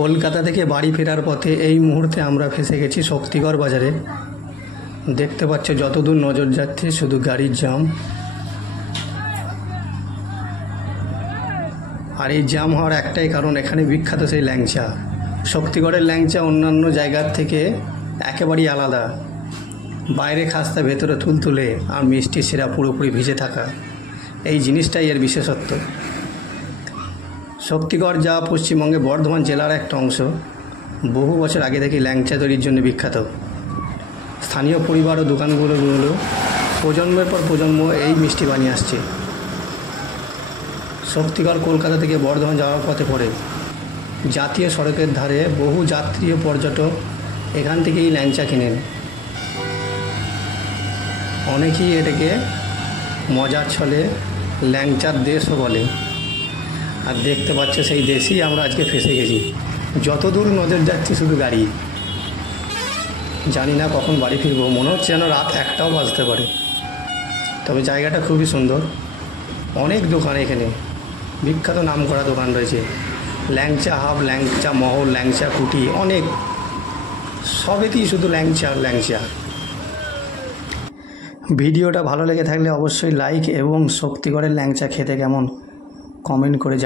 কলকাতা থেকে বাড়ি ফেরার পথে এই মুহূর্তে আমরা ফেসে গেছি শক্তিগড় বাজারে। দেখতে পাচ্ছ যতদূর নজর যাচ্ছে শুধু গাড়ির জ্যাম। আর এই জ্যাম হওয়ার একটাই কারণ, এখানে বিখ্যাত সেই ল্যাংচা। শক্তিগড়ের ল্যাংচা অন্যান্য জায়গার থেকে একেবারেই আলাদা। বাইরে খাস্তা, ভেতরে তুলতুলে, আর মিষ্টি শিরা পুরোপুরি ভিজে থাকা, এই জিনিসটাই এর বিশেষত্ব। শক্তিগড় যা পশ্চিমবঙ্গে বর্ধমান জেলার একটা অংশ, বহু বছর আগে থেকে ল্যাংচা তৈরির জন্য বিখ্যাত। স্থানীয় পরিবার ও দোকানগুলো প্রজন্মের পর প্রজন্ম এই মিষ্টি বানিয়ে আসছে। শক্তিগড় কলকাতা থেকে বর্ধমান যাওয়ার পথে পড়ে। জাতীয় সড়কের ধারে বহু যাত্রী ও পর্যটক এখান থেকেই ল্যাংচা কেনেন। অনেকেই এটাকে মজার ছলে ল্যাংচার দেশও বলে। আর দেখতে পাচ্ছ সেই দেশেই আমরা আজকে ফেসে গেছি। যতদূর নজর যাচ্ছে শুধু গাড়ি। জানি না কখন বাড়ি ফিরবো, মনে হচ্ছে যেন রাত 1টাও বাজতে পারে। তবে জায়গাটা খুবই সুন্দর, অনেক দোকান এখানে, বিখ্যাত নাম করা দোকান রয়েছে। ল্যাংচা হাব, ল্যাংচা মহল, ল্যাংচা কুটি, অনেক, সবেতেই শুধু ল্যাংচা ল্যাংচা। ভিডিওটা ভালো লেগে থাকলে অবশ্যই লাইক এবং শক্তিগড়ের ল্যাংচা খেতে কেমন কমেন্ট করে